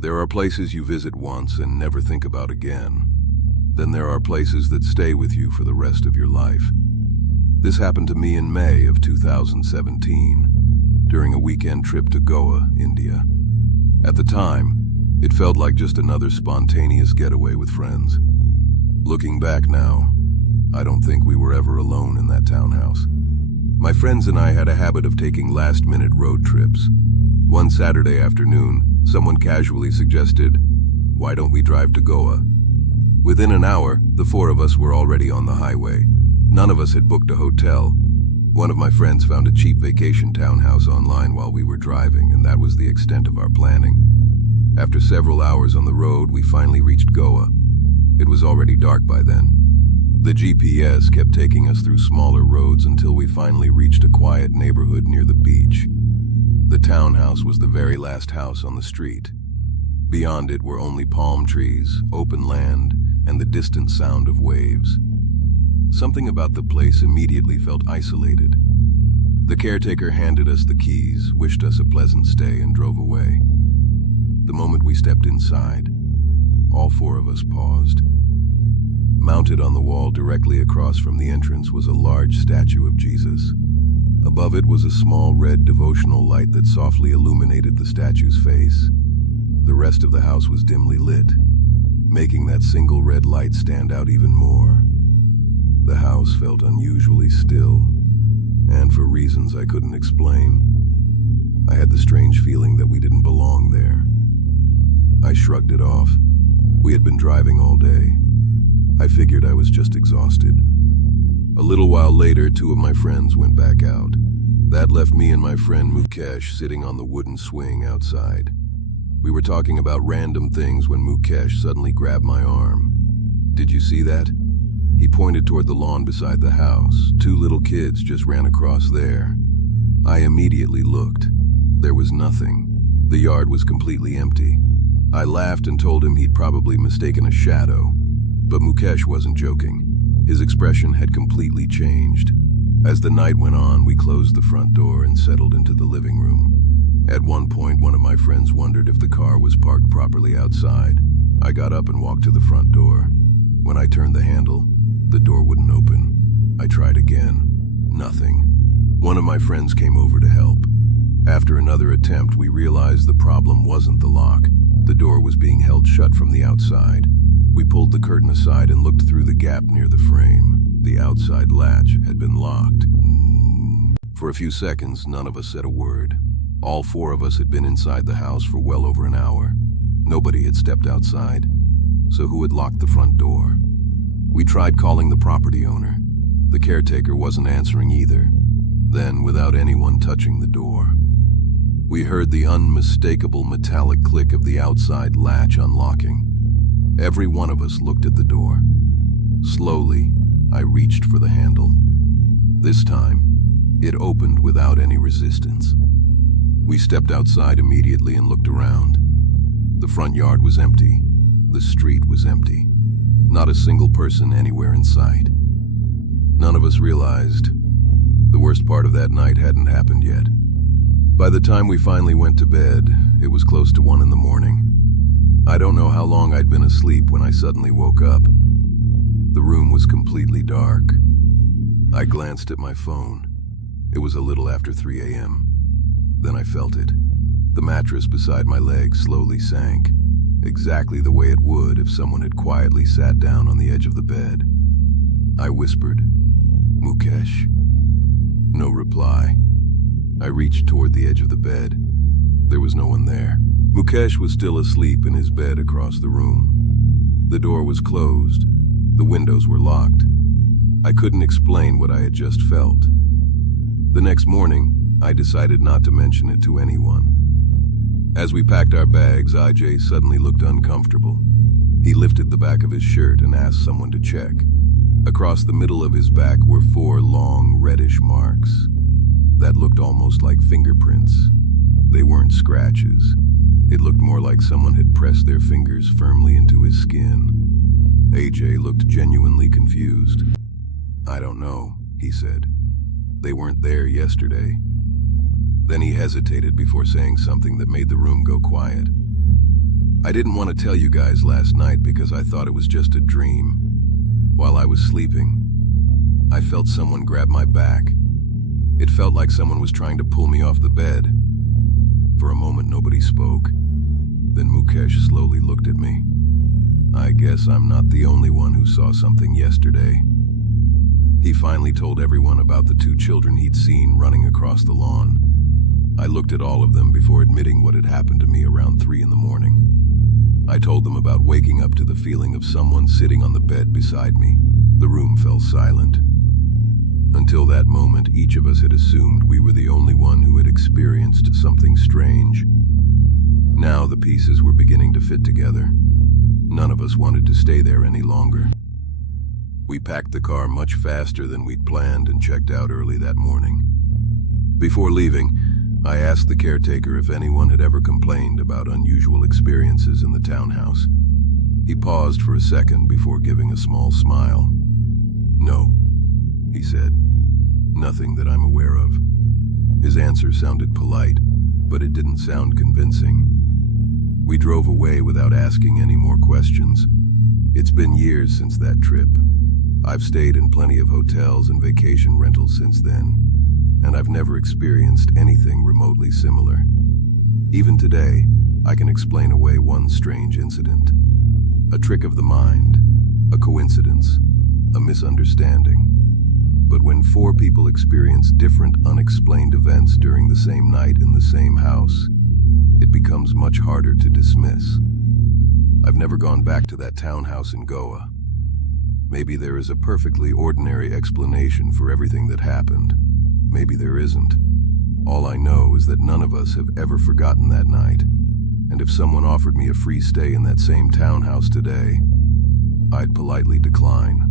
There are places you visit once and never think about again. Then there are places that stay with you for the rest of your life. This happened to me in May of 2017, during a weekend trip to Goa, India. At the time, it felt like just another spontaneous getaway with friends. Looking back now, I don't think we were ever alone in that townhouse. My friends and I had a habit of taking last-minute road trips. One Saturday afternoon, someone casually suggested, "Why don't we drive to Goa?" Within an hour, the four of us were already on the highway. None of us had booked a hotel. One of my friends found a cheap vacation townhouse online while we were driving, and that was the extent of our planning. After several hours on the road, we finally reached Goa. It was already dark by then. The GPS kept taking us through smaller roads until we finally reached a quiet neighborhood near the beach. The townhouse was the very last house on the street. Beyond it were only palm trees, open land, and the distant sound of waves. Something about the place immediately felt isolated. The caretaker handed us the keys, wished us a pleasant stay, and drove away. The moment we stepped inside, all four of us paused. Mounted on the wall directly across from the entrance was a large statue of Jesus. Above it was a small red devotional light that softly illuminated the statue's face. The rest of the house was dimly lit, making that single red light stand out even more. The house felt unusually still, and for reasons I couldn't explain, I had the strange feeling that we didn't belong there. I shrugged it off. We had been driving all day. I figured I was just exhausted. A little while later, two of my friends went back out. That left me and my friend Mukesh sitting on the wooden swing outside. We were talking about random things when Mukesh suddenly grabbed my arm. "Did you see that?" He pointed toward the lawn beside the house. Two little kids just ran across there. I immediately looked. There was nothing. The yard was completely empty. I laughed and told him he'd probably mistaken a shadow. But Mukesh wasn't joking. His expression had completely changed. As the night went on, we closed the front door and settled into the living room. At one point, one of my friends wondered if the car was parked properly outside. I got up and walked to the front door. When I turned the handle, the door wouldn't open. I tried again. Nothing. One of my friends came over to help. After another attempt, we realized the problem wasn't the lock. The door was being held shut from the outside. We pulled the curtain aside and looked through the gap near the frame. The outside latch had been locked. For a few seconds, none of us said a word. All four of us had been inside the house for well over an hour. Nobody had stepped outside. So who had locked the front door? We tried calling the property owner. The caretaker wasn't answering either. Then, without anyone touching the door, we heard the unmistakable metallic click of the outside latch unlocking. Every one of us looked at the door. Slowly, I reached for the handle. This time, it opened without any resistance. We stepped outside immediately and looked around. The front yard was empty. The street was empty. Not a single person anywhere in sight. None of us realized the worst part of that night hadn't happened yet. By the time we finally went to bed, it was close to 1 in the morning. I don't know how long I'd been asleep when I suddenly woke up. The room was completely dark. I glanced at my phone. It was a little after 3 a.m. Then I felt it. The mattress beside my leg slowly sank, exactly the way it would if someone had quietly sat down on the edge of the bed. I whispered, "Mukesh?" No reply. I reached toward the edge of the bed. There was no one there. Mukesh was still asleep in his bed across the room. The door was closed. The windows were locked. I couldn't explain what I had just felt. The next morning, I decided not to mention it to anyone. As we packed our bags, IJ suddenly looked uncomfortable. He lifted the back of his shirt and asked someone to check. Across the middle of his back were 4 long, reddish marks that looked almost like fingerprints. They weren't scratches. It looked more like someone had pressed their fingers firmly into his skin. AJ looked genuinely confused. "I don't know," he said. "They weren't there yesterday." Then he hesitated before saying something that made the room go quiet. I didn't want to tell you guys last night because I thought it was just a dream. While I was sleeping, I felt someone grab my back. It felt like someone was trying to pull me off the bed. For a moment, nobody spoke. Then Mukesh slowly looked at me. I guess I'm not the only one who saw something yesterday. He finally told everyone about the 2 children he'd seen running across the lawn. I looked at all of them before admitting what had happened to me around 3 in the morning. I told them about waking up to the feeling of someone sitting on the bed beside me. The room fell silent. Until that moment, each of us had assumed we were the only one who had experienced something strange. Now the pieces were beginning to fit together. None of us wanted to stay there any longer. We packed the car much faster than we'd planned and checked out early that morning. Before leaving, I asked the caretaker if anyone had ever complained about unusual experiences in the townhouse. He paused for a second before giving a small smile. "No," he said. "Nothing that I'm aware of." His answer sounded polite, but it didn't sound convincing. We drove away without asking any more questions. It's been years since that trip. I've stayed in plenty of hotels and vacation rentals since then, and I've never experienced anything remotely similar. Even today, I can explain away one strange incident. A trick of the mind, a coincidence, a misunderstanding. But when 4 people experience different unexplained events during the same night in the same house, it becomes much harder to dismiss. I've never gone back to that townhouse in Goa. Maybe there is a perfectly ordinary explanation for everything that happened. Maybe there isn't. All I know is that none of us have ever forgotten that night. And if someone offered me a free stay in that same townhouse today, I'd politely decline.